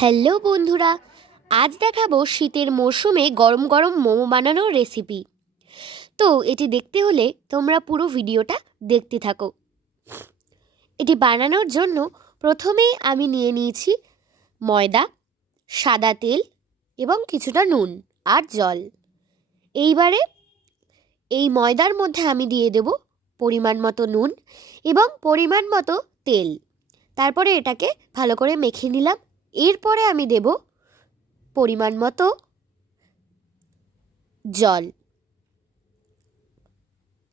Hello বন্ধুরা, আজ দেখাবো শীতের মরশুমে গরম গরম মোমো বানানোর রেসিপি। তো এটি দেখতে হলে তোমরা পুরো ভিডিওটা দেখতে থাকো। এটি বানানোর জন্য প্রথমেই আমি নিয়ে নিয়েছি ময়দা, সাদা তেল এবং কিছুটা নুন আর জল। এইবারে এই ময়দার মধ্যে আমি দিয়ে দেব পরিমাণ মতো নুন এবং পরিমাণ মতো তেল। তারপরে এটাকে ভালো করে মেখে নিলাম। এরপরে আমি দেব পরিমাণ মতো জল।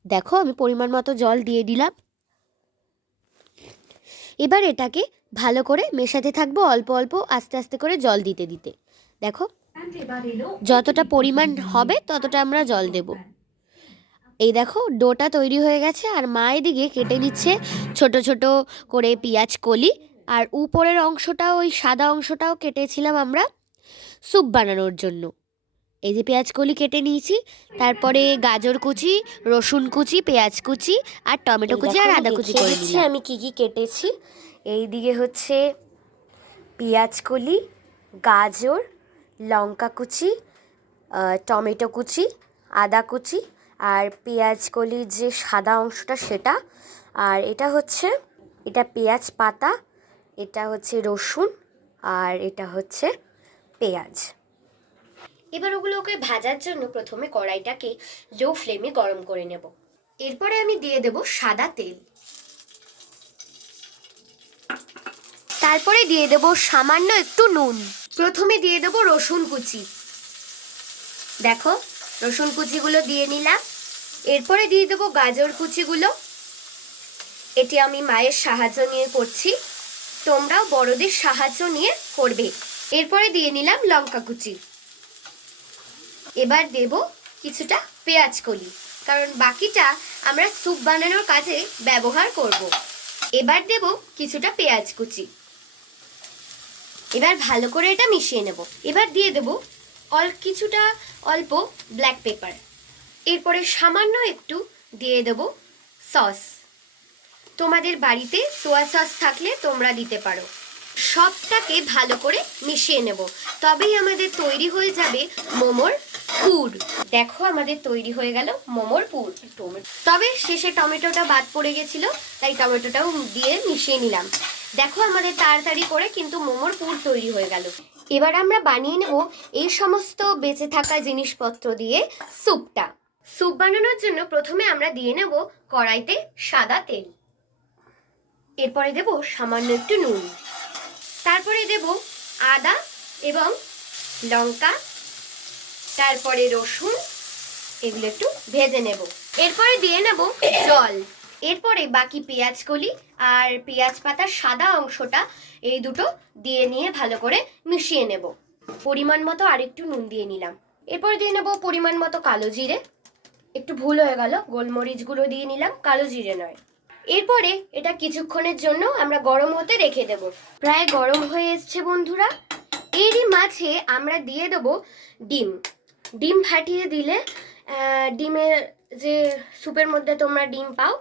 দেখো আমি পরিমাণ মতো জল দিয়ে দিলাম। এবার এটাকে ভালো করে মেশাতে থাকবো, অল্প অল্প আস্তে আস্তে করে জল দিতে দিতে। দেখো যতটা পরিমাণ হবে ততটা আমরা জল দেব। এই দেখো ডোটা তৈরি হয়ে গেছে, আর মা এদিকে কেটে নিচ্ছে ছোট ছোট করে পেঁয়াজ কলি। আর উপরের অংশটা, ওই সাদা অংশটাও কেটেছিলাম আমরা স্যুপ বানানোর জন্য। এই যে পেঁয়াজ কলি কেটে নিয়েছি, তারপরে গাজর কুচি, রসুন কুচি, পেঁয়াজ কুচি আর টমেটো কুচি আর আদা কুচি করে নিচ্ছি আমি কি কি কেটেছি। এই দিকে হচ্ছে পেঁয়াজ কলি, গাজর, লঙ্কা কুচি, টমেটো কুচি, আদা কুচি আর পেঁয়াজ কলির যে সাদা অংশটা সেটা। আর এটা পেঁয়াজ পাতা, এটা হচ্ছে রসুন আর এটা হচ্ছে পেঁয়াজ। এবার ওগুলোকে ভাজার জন্য প্রথমে কড়াইটাকে লো ফ্লেমে গরম করে নেব। এরপরে আমি দিয়ে দেব সাদা তেল। তারপরে দিয়ে দেব সামান্য একটু নুন। প্রথমে দিয়ে দেব রসুন কুচি। দেখো রসুন কুচিগুলো দিয়ে নিলাম। এরপরে দিয়ে দেব গাজর কুচিগুলো। এটি আমি মায়ের সাহায্য নিয়ে করছি, তোমরাও বড়দের সাহায্য নিয়ে করবে। এরপরে দিয়ে নিলাম লঙ্কা কুচি। এবার দেব কিছুটা পেঁয়াজ কলি, কারণ বাকিটা আমরা স্যুপ বানানোর কাজে ব্যবহার করব। এবার দেব কিছুটা পেঁয়াজ কুচি। এবার ভালো করে এটা মিশিয়ে নেব। এবার দিয়ে দেব কিছুটা অল্প ব্ল্যাক পেপার। এরপরে সামান্য একটু দিয়ে দেব সস। তোমাদের বাড়িতে সোয়া সস থাকলে তোমরা দিতে পারো। সবটাকে ভালো করে মিশিয়ে নেব, তবেই আমাদের তৈরি হয়ে যাবে মোমোর পুর। দেখো আমাদের তৈরি হয়ে গেল মোমোর পুর। তবে শেষে টমেটোটা বাদ পড়ে গেছিল, তাই টমেটোটাও দিয়ে মিশিয়ে নিলাম। দেখো আমাদের তাড়াতাড়ি করে কিন্তু মোমোর পুর তৈরি হয়ে গেল। এবার আমরা বানিয়ে নেব এই সমস্ত বেঁচে থাকা জিনিসপত্র দিয়ে স্যুপটা। স্যুপ বানানোর জন্য প্রথমে আমরা দিয়ে নেব কড়াইতে সাদা তেল। এরপরে দেব সামান্য একটু নুন। তারপরে দেব আদা এবং লঙ্কা, তারপরে রসুন, এগুলো একটু ভেজে নেব। এরপরে দিয়ে নেব জল। এরপরে বাকি পেঁয়াজ কলি আর পেঁয়াজ পাতার সাদা অংশটা এই দুটো দিয়ে নিয়ে ভালো করে মিশিয়ে নেব। পরিমাণ মতো আরেকটু নুন দিয়ে নিলাম। এরপরে দিয়ে নেব পরিমাণ মতো কালো জিরে। একটু ভুল হয়ে গেল, গোলমরিচগুলো দিয়ে নিলাম, কালো জিরে নয়। এরপরে এটা কিছুক্ষণের জন্য আমরা গরম হতে রেখে দেব। প্রায় গরম হয়ে এসছে বন্ধুরা। এরই মাঝে আমরা দিয়ে দেব ডিম। ডিম ফাটিয়ে দিলে ডিমের যে স্যুপের মধ্যে তোমরা ডিম পাও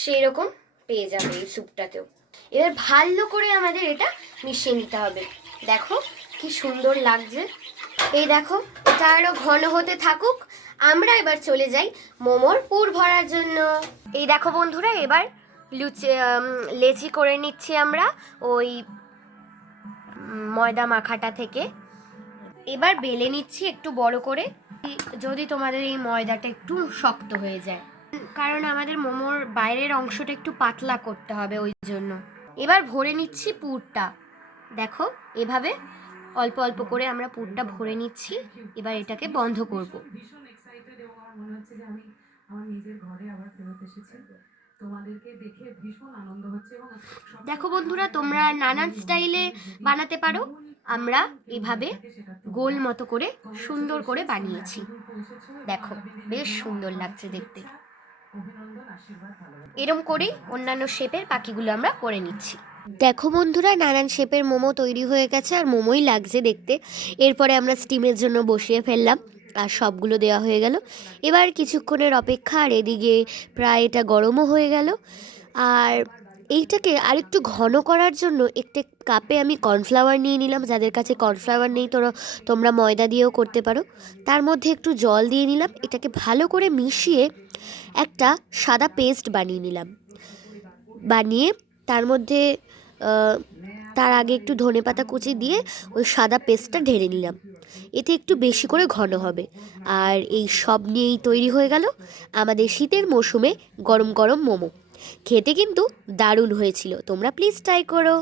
সেই রকম পেয়ে যাবে এই স্যুপটাতেও। এবার ভালো করে আমাদের এটা মিশিয়ে নিতে হবে। দেখো কি সুন্দর লাগছে। এই দেখো এটা আরো ঘন হতে থাকুক, আমরা এবার চলে যাই মোমোর পুর ভরার জন্য। এই দেখো বন্ধুরা, এবার লেচি করে নিচ্ছি আমরা ওই ময়দা মাখাটা থেকে। এবার বেলে নিচ্ছি একটু বড় করে, যদি তোমাদের এই ময়দাটা একটু শক্ত হয়ে যায়, কারণ আমাদের মোমোর বাইরের অংশটা একটু পাতলা করতে হবে ওই জন্য। এবার ভরে নিচ্ছি পুরটা। দেখো এভাবে অল্প অল্প করে আমরা পুরটা ভরে নিচ্ছি। এবার এটাকে বন্ধ করব। দেখো বন্ধুরা, তোমরা নানান স্টাইলে বানাতে পারো। আমরা এভাবে গোল মতো করে সুন্দর করে বানিয়েছি। দেখো বেশ সুন্দর লাগছে দেখতে। এরম করে অন্যান্য শেপের পাখিগুলো আমরা করে নিচ্ছি। দেখো বন্ধুরা, নানান শেপের মোমো তৈরি হয়ে গেছে, আর মোমোই লাগছে দেখতে। এরপরে আমরা স্টিমের জন্য বসিয়ে ফেললাম, আর সবগুলো দেওয়া হয়ে গেল। এবার কিছুক্ষণের অপেক্ষা, আর এদিকে প্রায় এটা গরমও হয়ে গেল। আর এইটাকে আরেকটু ঘন করার জন্য একটা কাপে আমি কর্নফ্লাওয়ার নিয়ে নিলাম। যাদের কাছে কর্নফ্লাওয়ার নেই তোমরা ময়দা দিয়েও করতে পারো। তার মধ্যে একটু জল দিয়ে নিলাম। এটাকে ভালো করে মিশিয়ে একটা সাদা পেস্ট বানিয়ে নিলাম। বানিয়ে তার মধ্যে তার আগে একটু ধনেপাতা কুচি দিয়ে ওই সাদা পেস্টটা ঢেলে নিলাম। এতে একটু বেশি করে ঘন হবে। আর এই সব নিয়েই তৈরি হয়ে গেল আমাদের শীতের মৌসুমে গরম গরম মোমো। খেতে কিন্তু দারুণ হয়েছিল, তোমরা প্লিজ ট্রাই করো।